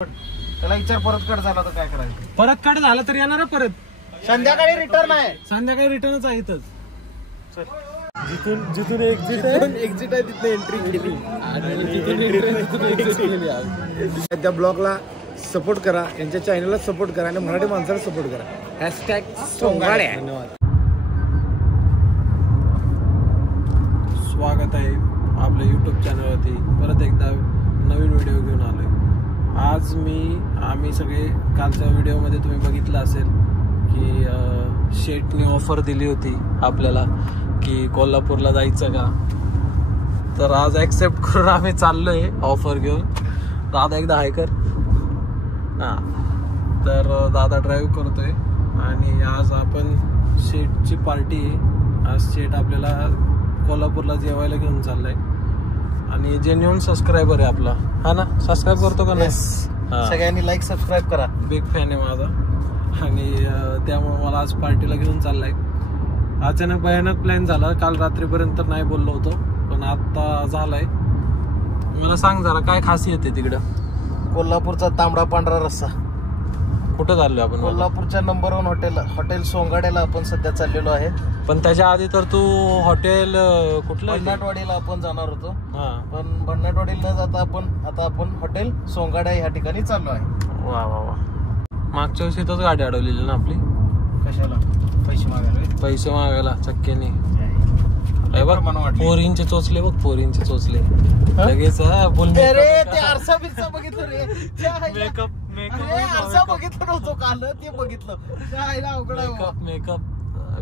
त्याला विचार परत कट झाला तर काय करायचं? परत कट झाला तर येणार परत संध्याकाळी रिटर्न आहे. संध्याकाळी रिटर्नच आहे इथंच. जिथून एक्झिट आहे तिथे एंट्री केली आणि त्या ब्लॉगला सपोर्ट करा, यांच्या चॅनलला सपोर्ट करा आणि मराठी माणसाला सपोर्ट करा. #सोंगाड्या. धन्यवाद. स्वागत आहे आपल्या YouTube चॅनलवरती. परत एकदा नवीन व्हिडिओ घेऊन आलोय. आज आम्ही सगळे कालच्या व्हिडिओमध्ये तुम्ही बघितलं असेल की शेटने ऑफर दिली होती आपल्याला की कोल्हापूरला जायचं का. तर आज ॲक्सेप्ट करून आम्ही चाललोय ऑफर घेऊन. दादा एकदा हाय कर. हां, तर दादा ड्राईव्ह करतोय आणि आज आपण शेटची पार्टी आहे. आज शेट आपल्याला कोल्हापूरला जेवायला घेऊन चाललाय आणि जेन्युइन सबस्क्रायबर आहे आपला. हा ना, सबस्क्राईब करतो का नाही? सगळ्यांनी लाईक सबस्क्राईब करा. बिग फॅन आहे माझा आणि त्यामुळे मला आज पार्टीला घेऊन चाललाय. अचानक भयानक प्लॅन झाला. काल रात्रीपर्यंत नाही बोललो होतो पण आता झालाय. मला सांग जरा काय खासियत आहे तिकडं? कोल्हापूरचा तांबडा पांढरा रस्सा. कुठं चाललोय आपण? कोल्हापूरच्या नंबर 1 हॉटेल सोंगाड्याला आपण सध्या चाललेलो आहे. पण त्याच्या आधी तर तू हॉटेल कुठलं? भन्नाटवाडीला आपण जाणार होतो. हा, पण भन्नाटवाडीला न जाता आता आपण हॉटेल सोंगाड्या ह्या ठिकाणी चाललो आहे. वा वा वा. मागच्या वर्षी तोच गाडी अडवलेली ना आपली. कशाला? पैसे मागायला? पैसे मागायला चक्केने. पोरींचे चोचले बघ, पोरींचे चोचले लगेच. अरे ते आरसा बिरसा बघितलं रे. मेकअप आरसा बघितलं नव्हतं काल, ते बघितलं.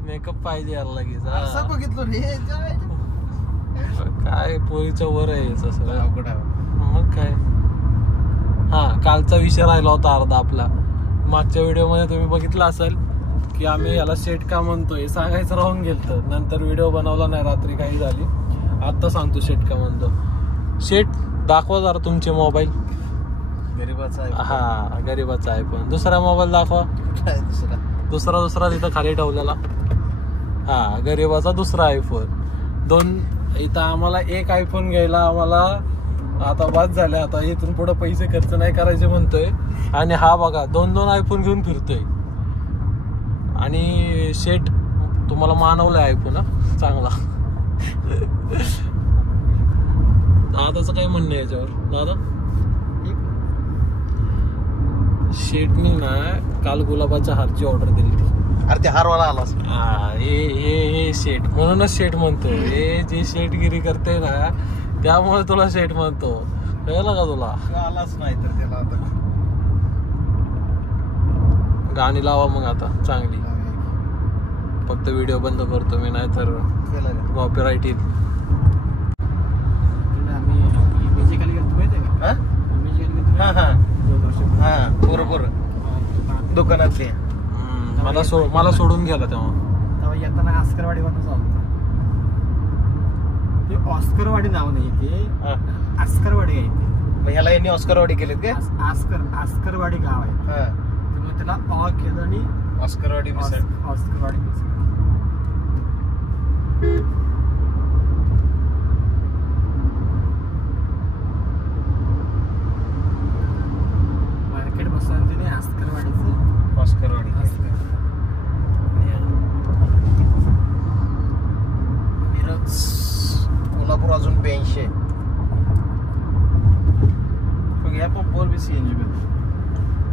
मेकअप पाहिजे यार लगेच. आरसा बघितलं रे. काय पोरीच्या वर आहे सगळं. अवघड आहे मग काय. हा, कालचा विषय राहिला होता अर्धा आपला. मागच्या व्हिडिओ मध्ये तुम्ही बघितलं असेल की आम्ही याला शेट का म्हणतोय सांगायचं राहून गेलं. नंतर व्हिडिओ बनवला नाही, रात्री काही झाली. आता सांगतो शेट का म्हणतो. शेट दाखवा जरा तुमचे मोबाईल. गरीबाचा आहे. हा, गरीबाचा आहे. पण दुसरा मोबाईल दाखवा. दुसरा तिथं खाली ठेवलेला. हा, गरीबाचा दुसरा आयफोन. 2 इथं आम्हाला एक आयफोन घ्यायला आम्हाला आता बाद झाले. आता इथून पुढे पैसे खर्च नाही करायचे म्हणतोय. आणि हा बघा 2 आयफोन घेऊन फिरतोय. आणि शेट तुम्हाला मानवलाय आयफोन. चांगला. दादाचं काय म्हणणं आहे याच्यावर? दादा, शेटनी ना काल गुलाबाच्या हारची ऑर्डर दिली होती. अरे ते हारवाला आलास. हे शेट म्हणूनच शेट म्हणतो. हे जे शेटगिरी करते ना त्यामुळे तुला शेट म्हणतो. कळलं का तुला? आलाच नाही तर त्याला आता गाणी लावा मग आता चांगली. फक्त व्हिडिओ बंद करतो मी, नाही तर कॉपीराइट येईल. बरोबर दुकानातले मला सोडून गेला तेव्हा येताना आस्करवाडीवरून जाऊ. ते ऑस्करवाडी नाव नाही, ते आस्करवाडी आहे. मग ह्याला यांनी ऑस्करवाडी केलीत काय? आस्करवाडी गाव आहे. त्यामुळे त्याला ऑ केलं आणि ऑस्करवाडी ऑस्करवाडी. मार्केट बसताना तिने आस्करवाडीचं ऑस्करवाडी. कोल्हापूर अजून 82. या पंपावर बी सीएनजी भेटतो.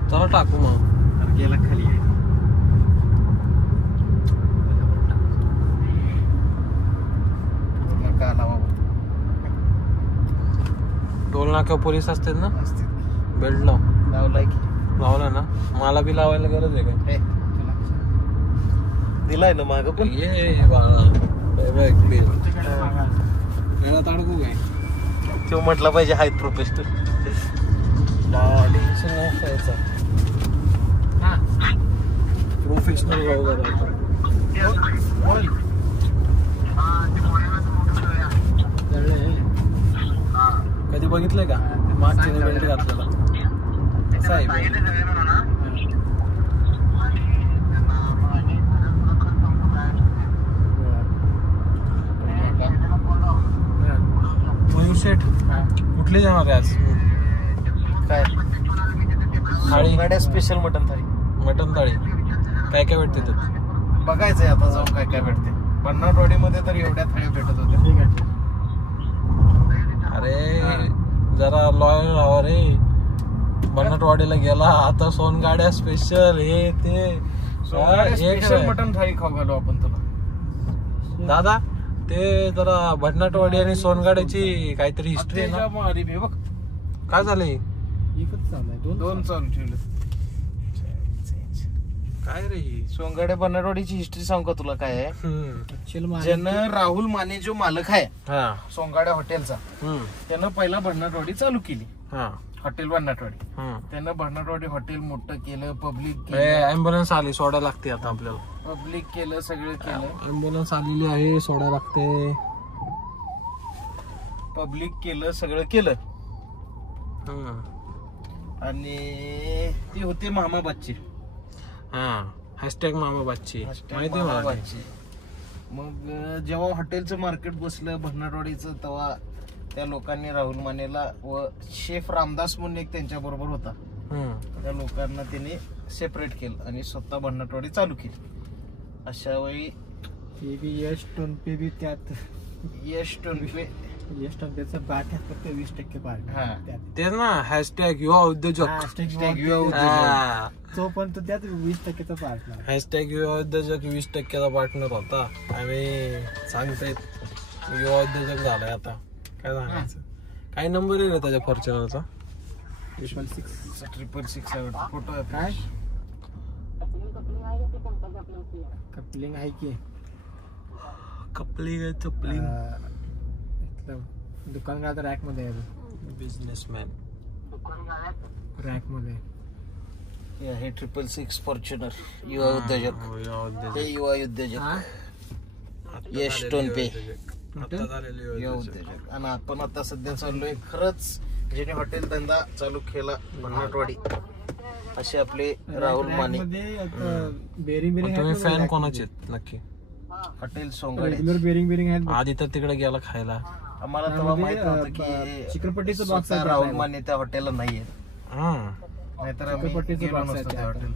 चला टाकू मग. गेला खाली आहे. का लावा टोल नाका पोलीस असतात ना. असते. बेल्ट लावलाय की? लावला ना. मला बी लावायला गरज आहे का? दिलाय ना माग पण. ये बाळा बिल गळ्यात अडकू काय? तो म्हटलं पाहिजे हाय प्रोफेशनल. प्रोफेशनल कधी बघितलंय का मागच्या बेल्ट घातलेला? कसा आहे? शेट कुठले जाणार आहे आज? काय थाळी गाड्या स्पेशल मटन थाळी. मटन थाळी काय काय भेटते त्यात? बघायचंय आता जाऊन काय काय भेटते. बन्नाटवाडीमध्ये तर एवढ्या थाळ्या भेटत होत्या. ठीक आहे. अरे जरा लॉयल राहा रे. बन्नाटवाडीला गेला आता सोनगाड्या स्पेशल हे ते स्पेशल मटन थाळी खाऊ घालू आपण तुला. दादा ते जरा बन्नाटवाडी आणि सोनगाड्याची काहीतरी हिस्ट्री आहे ना. अरे बे बघ काय झालंय? एकच चालू आहे. दोन चालू ठेवले. काय रे ही? सोनगाड्या बन्नाटवाडीची हिस्ट्री सांगू का तुला काय आहे. ज्यानं राहुल माने जो मालक आहे हा सोनगाड्या हॉटेलचा, त्यानं पहिला बन्नाटवाडी चालू केली. हा हॉटेल बन्नाटवाडी. त्यानं बन्नाटवाडी हॉटेल मोठं केलं, पब्लिक केलं. ऍम्ब्युलन्स आली सोडायला लागते आता आपल्याला. पब्लिक केलं, सगळं केलं. ऍम्ब्युलन्स आलेली आहे सोडायला लागते. पब्लिक केलं, सगळं केलं. आणि ते होते मामा बच्चे. हा हॅशटॅग मामा बच्चे माहिती आहे मला ते. मग जेव्हा हॉटेलचं मार्केट बसलं बन्नाटवाडीचं, तेव्हा त्या लोकांनी राहुल मानेला व शेफ रामदास म्हणून एक त्यांच्या बरोबर होता, त्या लोकांना त्यांनी सेपरेट केलं आणि स्वतः बन्नाटवाडी चालू केली. अशा वेळी यश टोनपे बी त्यात. यश टोनपे यश टोनपेचं पाठ फक्त 20% पाठ. तेच ना हॅशटॅग युवा उद्योजक. तो पण तो त्यात 20%चा पार्ट. हॅशटॅग युवा उद्योजक 20%चा पार्टनर होता आणि सांगतायत युवा उद्योजक झालाय आता. काय सांगायचं. काही नंबर आहे रे त्याच्या फॉर्च्युनरचा. 666 फोटो आहे. काय कपलिंग आहे की कपलिंग चपलिंग. दुकानदार रॅक मध्ये आहे. बिझनेसमॅन रॅक मध्ये हे 666 फॉर्च्युनर युवा उद्योजक. हे युवा उद्योजक यश टोनपे युवा उद्योजक. आणि आपण आता सध्या चाललोय खरंच ज्याने हॉटेल धंदा चालू केला बन्नाटवाडी असे आपले राहुल माने. बेरिंग तुम्ही फॅन कोणाचे नक्की? हॉटेल सोंगाडे. बेरिंग आहेत. आधी तर तिकडे गेला खायला. आम्हाला तेव्हा माहित नव्हतं की चिकनपट्टीचं बॉक्स राहुल माने त्या हॉटेलला नाहीये. नाहीतर आम्ही चिकनपट्टीचं गेलो box आहे नसतो ते त्या हॉटेल.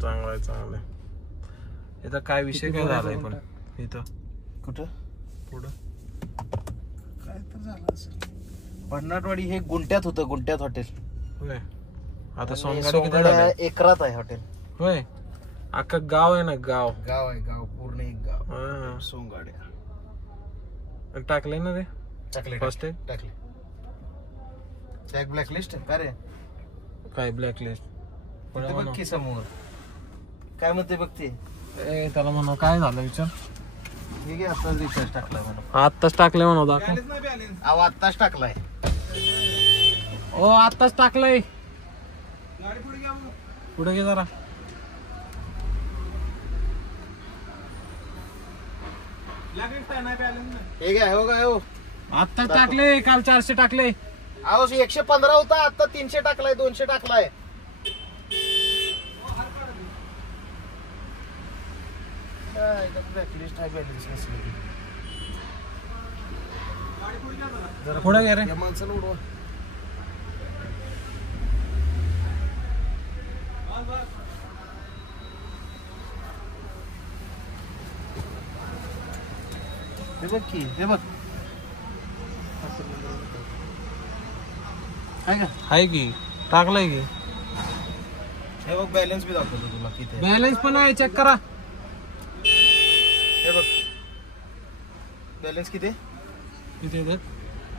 चांगलं आहे चांगलं आहे. इथं काय विषय काय झालाय पण इथं कुठं पुढं काय तर झालं असेल. बन्नाटवाडी हे गुंट्यात होतं, गुंट्यात हॉटेल. होय. आता आणि सोनगाडी किती सोंगाड्या झालंय? एकरात आहे हॉटेल. होय. अख्खं गाव आहे ना गाव. गाव आहे, गाव पूर्ण एक गाव. हा. सोंगाड्या टाकलंय ना रे टाकले फर्स्ट टाइम. टाकले. टॅग ब्लॅक लिस्ट का रे? काय ब्लॅकलिस्ट ते बघ की समोर काय म्हणते बघ ते. त्याला म्हणा काय झालं विचार. हे घे आत्ताच रिचार्ज टाकलाय म्हणून. आत्ताच टाकलंय म्हणा दाखव. अहो आत्ताच टाकलाय. ओ आत्ताच टाकलंय. पुढे घे जरा. हे घ्या हो काय हो. आत्ताच टाकले काल 400 टाकले. अहो 115 होता आता 300 टाकलाय, 200 टाकलाय. पुढे घे रे. या माणसाला उडवा. हे बघ की, हे बघ आहे का? आहे की टाकलाय की. हे बघ बॅलन्स बी दाखवतो तुला किती आहे. बॅलन्स पण आहे चेक करा. हे बघ बॅलन्स किती आहे? किती येतात?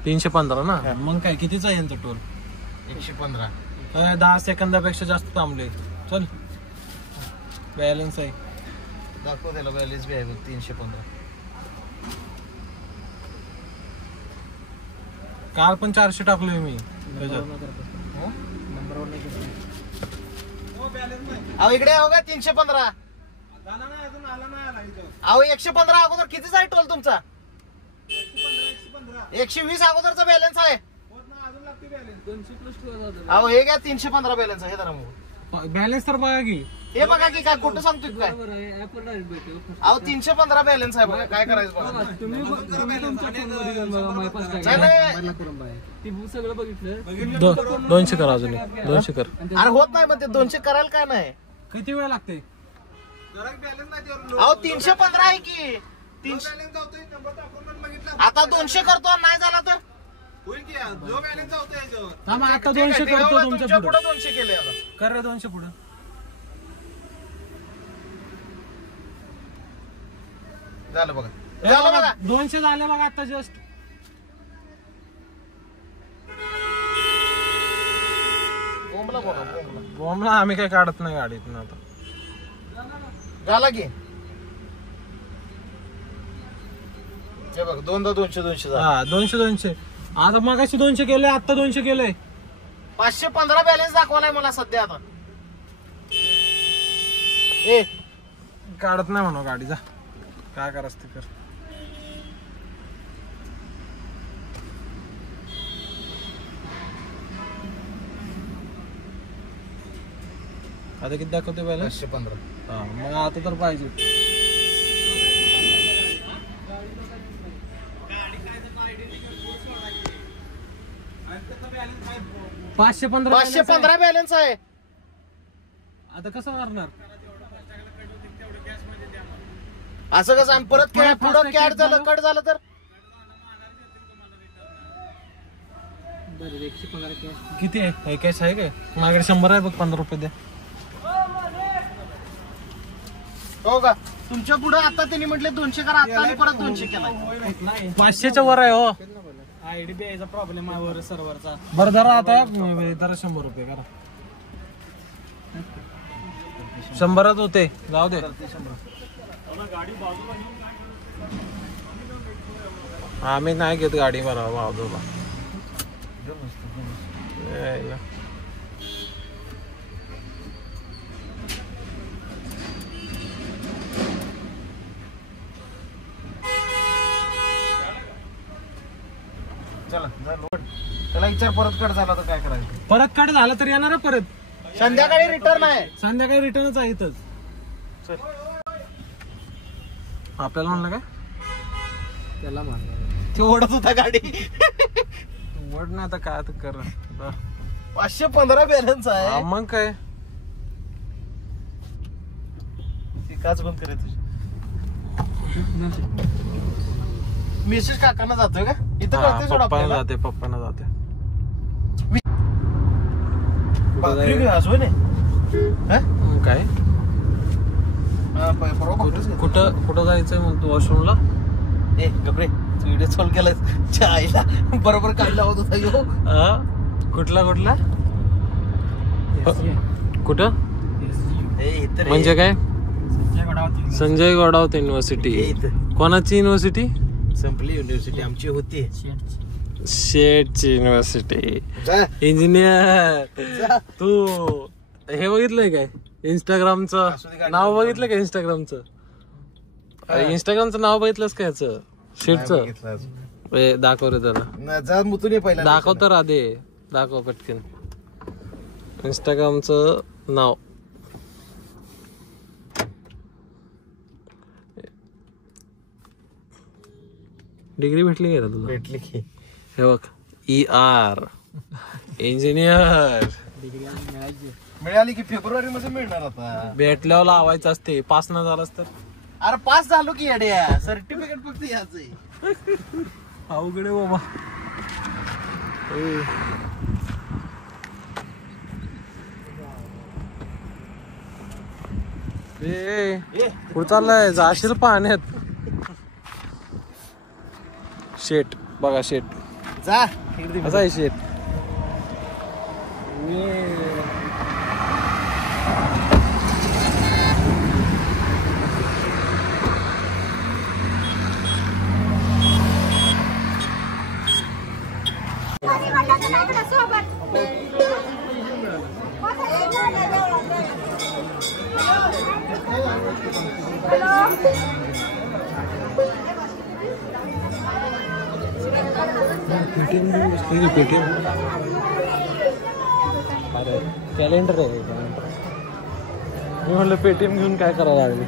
315 ना. मग काय कितीचा आहे यांचा टोल? 115. 10 सेकंदापेक्षा जास्त थांबले. चल बॅलन्स आहे दाखव त्याला. बॅलन्स बी आहे बघ 315. काल पण 400 टाकलोय मी त्याच्यात. अहो इकडे हो का 315. अहो 115 अगोदर कितीचा आहे टोल तुमचा? 120 अगोदरचा बॅलन्स आहे. अहो हे घ्या 315 बॅलन्स आहे. जरा मग बॅलन्स तर बघा की. हे बघा की काय खोटं सांगतोय काय. अहो 315 बॅलन्स आहे बघा. काय करायचं बघा. सगळं बघितलं. 200 कर अजून 200 कर. अरे होत नाही मग ते 200 करायला काय नाही. किती वेळ लागते? अहो 315 आहे की. 300 आता 200 करतो नाही झाला तर आता 200 करतो तुमच्या पुढे 200 केले आता. कर रे 200 पुढे. झालं बघा. झालं बघा. 200 झाले बघा आता जस्ट. बॉम्बला आम्ही काय काढत नाही गाडीत ना आता. झाला की हे बघ 200 हा 200 आता मगाशी 200 केले आता 200 केले. 515 बॅलन्स दाखवलाय मला सध्या आता. ए काढत नाही म्हणून गाडीचा काय करायचं ते कर. आता किती दाखवते बॅलन्स? 515. हा मग आता तर पाहिजे. पाचशे 515 बॅलन्स आहे. आता कसं करणार? असं कसं आणि परत पुढं कॅट झालं कट झालं तर किती आहे? कॅश आहे काय माझ्याकडे? 100 आहे बघ. 15 रुपये द्या. हो का तुमच्या पुढे आता त्यांनी म्हटले 200 करा आता आणि परत 200 केला. 500च्या वर आहे हो. आयडीबीआयचा प्रॉब्लेम आहे वर सर्व्हरचा. बरं धरा आता जरा 100 रुपये करा. 100च होते जाऊ दे. आम्ही नाही घेत गाडी बरा बाजूला. चला त्याला विचार परत कट झाला तर काय करायचं. परत कट झालं तर येणार परत. संध्याकाळी रिटर्न आहे. संध्याकाळी रिटर्नच आहे इथंच. आपल्याला म्हणलं काय त्याला म्हणलं ते ओढत होता गाडी. वड ना आता काय तर कर. 515 बॅलन्स आहे. मग काय काच बंद करे तुझी. मेसेज काकांना जातोय का इथं कळते सोड पप्पाना आपल्याला. जाते पप्पाना जाते. भाकरी बी आज होय ना. काय परवा भाकरीच घेतो. कुठं जायचंय मग तू वॉशरूमला? ए गबरे तू व्हिडिओ सॉल्व केलाय आईला बरोबर काय लावत होता यो. कुठला कुठं इथं म्हणजे काय? संजय गोडावत युनिव्हर्सिटी. कोणाची युनिव्हर्सिटी? संपली युनिव्हर्सिटी आमची होती. शेटची युनिव्हर्सिटी. इंजिनियर तू हे बघितलंय काय इंस्टाग्रामचं नाव बघितलं का? इंस्टाग्रामचं नाव बघितलंस का याचं शेटचं? दाखव रे त्याला. मुतून पहिला दाखव तर आधी दाखव पटकन इंस्टाग्रामचं नाव. डिग्री भेटली का तुला? भेटली की हे बघ ER इंजिनियर. मिळाली की फेब्रुवारी मध्ये मिळणार आता. भेटल्यावर लावायचं असते. पास न झालास तर. अरे पास झालो की येड्या. सर्टिफिकेट फक्त याच आहे. अवघड आहे बाबा. कुठं चाललाय? जाशील पाण्यात. शेट बघा शेट जा कसा आहे शेट? कॅलेंडर आहे. मी म्हणलं पेटीएम घेऊन काय करायला लागले.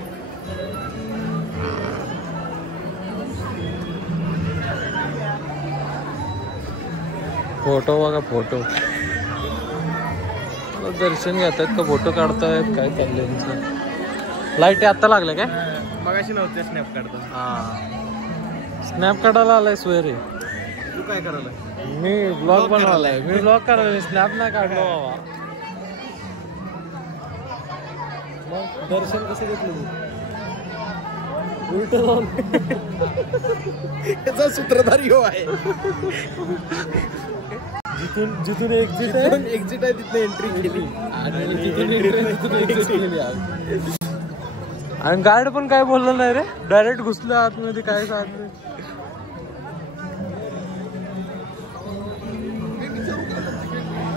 फोटो बघा फोटो. दर्शन घेतात का फोटो काढतायत काय चाललंय त्यांचं. लाईट आता लागल्या काय? मगाशी नव्हते स्नॅप काढतो. हा स्नॅप काढायला आलाय सोयरे. तू काय करायला? मी ब्लॉग बनवायलाय. मी ब्लॉग करायला स्नॅप नाही काढलो बाबा. मग दर्शन कसं घेतलं उलट जाऊन याचा सूत्रधार यो आहे. जिथून एक्झिट आहे तिथं एंट्री केली आणि तिथून एक्झिट केली. आणि गार्ड पण काय बोललं नाही रे. डायरेक्ट घुसलं आतमध्ये. काय सांग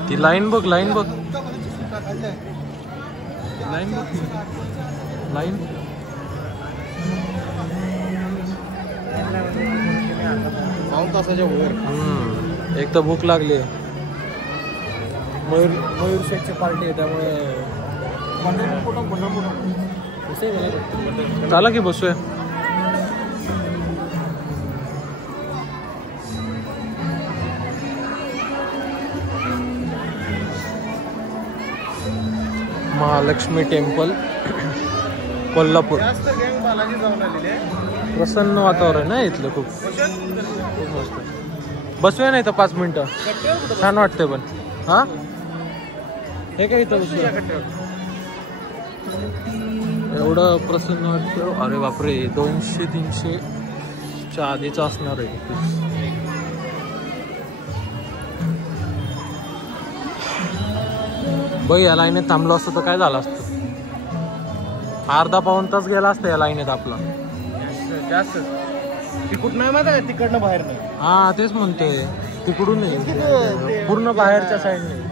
ती लाईन बघ. लाईन बघ. लाईन बघ. लाईन पाऊण तासाच्या वर. एक तर भूक लागली. मयूर शेठची पार्टी आहे त्यामुळे चला की बसूया. महालक्ष्मी टेम्पल कोल्हापूर. प्रसन्न वातावरण आहे इथलं. खूप मस्त. बसूया नाही तर 5 मिनिटं. छान वाटते पण. हा हे काय इथं बसूया. एवढं प्रसन्न वाटतं. अरे बापरे 200-300 आधीच असणार आहे. बघ या लाईनीत थांबलो असतं तर काय झालं असतं. अर्धा पाऊण तास गेला असता या लाईनीत आपला. जास्त तिकूट नाही माहिती आहे. तिकडनं बाहेर नाही. हा तेच म्हणतोय. तिकडून पूर्ण बाहेरच्या साईडने.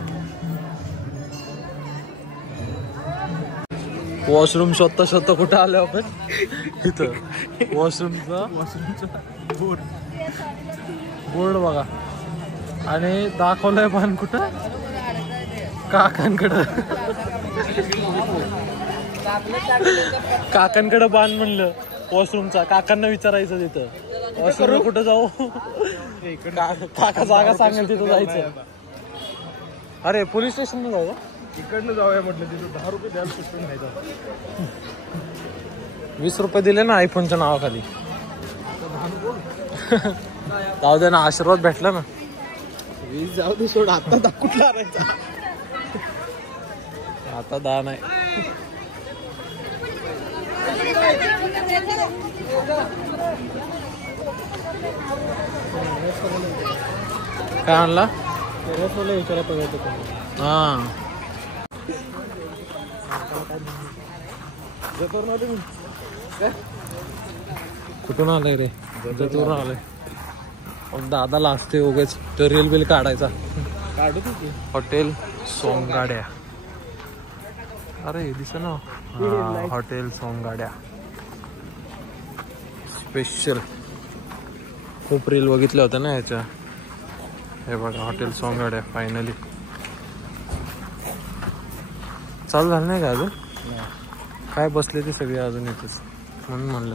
वॉशरूम स्वतः कुठं आलं आपण इथं. वॉशरूमचा बोर्ड बघा. आणि दाखवलंय पण कुठं काकांकडं. काकांकडं बाण म्हणलं वॉशरूमचा. काकांना विचारायचं तिथं वॉशरूम कुठं जाऊ. काका जागा सांगेल तिथं जायचं. अरे पोलीस स्टेशनला जाऊ. इकडनं जाऊया म्हटलं. तिथं 10 रुपये द्यायला सुटून घ्यायचं. 20 रुपये दिले ना आयफोनच्या नावाखाली. जाऊ दे ना. आशीर्वाद भेटला ना. 20 जाऊ दे सोड. आता कुठला आणायचा. आता 10 नाही. काय आणला विचारा बघायचं. हा कुठून आलंय रे. जतून आलंय. दादाला असते उगाच तो रील बिल काढायचा. काढू तुझी. हॉटेल सोंगाड्या. अरे दिस ना. Hotel Songadya special. खूप रील बघितल्या होत्या ना ह्याच्या. हे बघा हॉटेल सोंगाड्या फायनली चालू झालं नाही का अजून. काय बसले ते सगळे अजून इथेच म्हणून म्हणलं.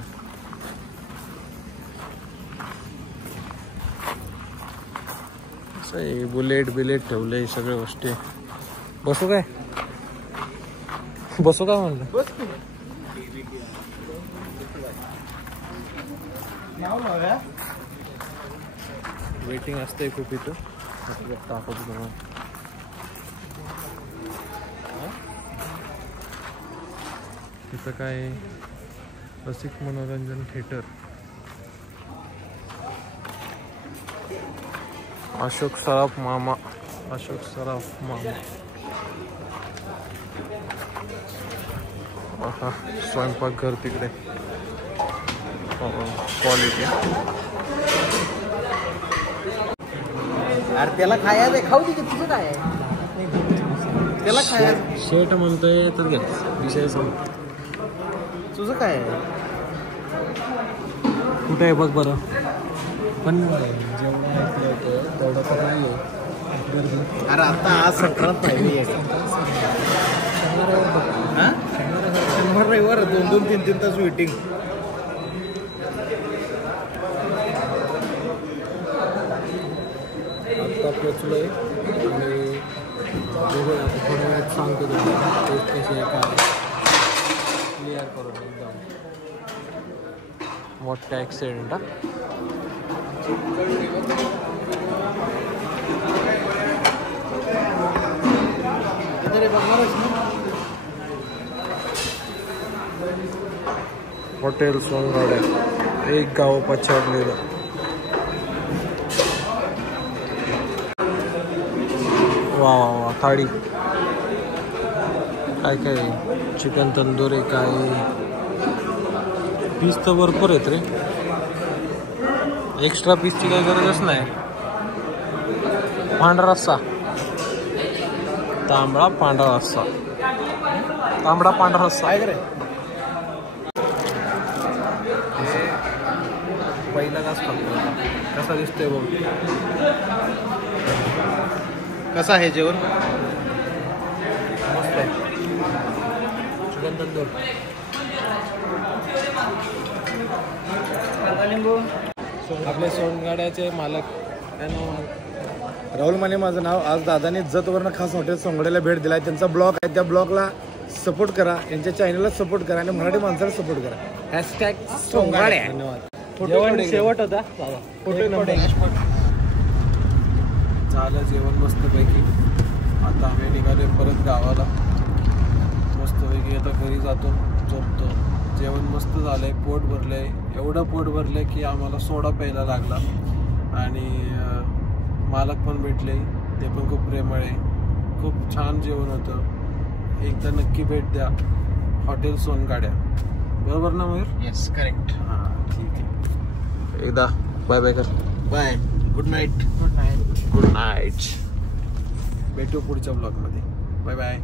बुलेट ठेवले सगळ्या गोष्टी. बसू काय म्हणलं. वेटिंग असते खूप इथं. इथं काय रसिक मनोरंजन थिएटर. अशोक सराफ मामा. स्वयंपाकघर तिकडे. क्वालिटी. अरे त्याला खायचं खाऊ दे. तुझं काय आहे. त्याला खायचं. शेट म्हणतोय तर घ्या विषय सांग. तुझं काय आहे. कुठे आहे बघ बरं. पण तेवढं तर नाही आहे. अरे आता आज संक्रांत आहे. 2-3 तास वेटिंग. आता पोचलोय आणि बघूया आता थोड्या वेळात सांगतो तुम्हाला टेस्ट कशी आहे काय क्लिअर करून एकदम मोठा ॲक्सिडेंट. हॉटेल सोनगाड्या एक गाव पछाडलेलं. वा वा वा थाळी काय काय चिकन तंदूर आहे काय पीस तर भरपूर आहेत रे. एक्स्ट्रा पीसची काही गरजच नाही. पांढरा रस्सा तांबडा पांढरा रस्सा तांबडा पांढरा रस्सा आहे रे. पहिला घास खातो कसा दिसतोय बघ. कसं आहे जेवण? मस्त आहे. चिकन तंदूर आपले सोनगाड्याचे मालक राहुल माने माझं नाव. आज दादाने जतवरनं खास हॉटेल सोंगड्याला भेट दिला. त्यांचा ब्लॉग आहे, त्या ब्लॉगला सपोर्ट करा, यांच्या चॅनलला सपोर्ट करा आणि मराठी माणसाला सपोर्ट करा. हॅशटॅग सोंगाड्या. धन्यवाद. जेवण शेवट होता. झालं जेवण मस्तपैकी. आता आम्ही निघाले परत गावाला. मस्तपैकी आता घरी जातो झोपतो. जेवण मस्त झालंय. पोट भरलंय. एवढं पोट भरलंय की आम्हाला सोडा प्यायला लागला. आणि मालक पण भेटले, ते पण खूप प्रेमळ आहे. खूप छान जेवण होतं. एकदा नक्की भेट द्या हॉटेल सोनगाड्या. बरोबर ना मयूर? Yes correct. हां ठीक आहे. एकदा बाय बाय कर. Bye. Good night. Good night. भेटू पुढच्या ब्लॉगमध्ये. Bye bye.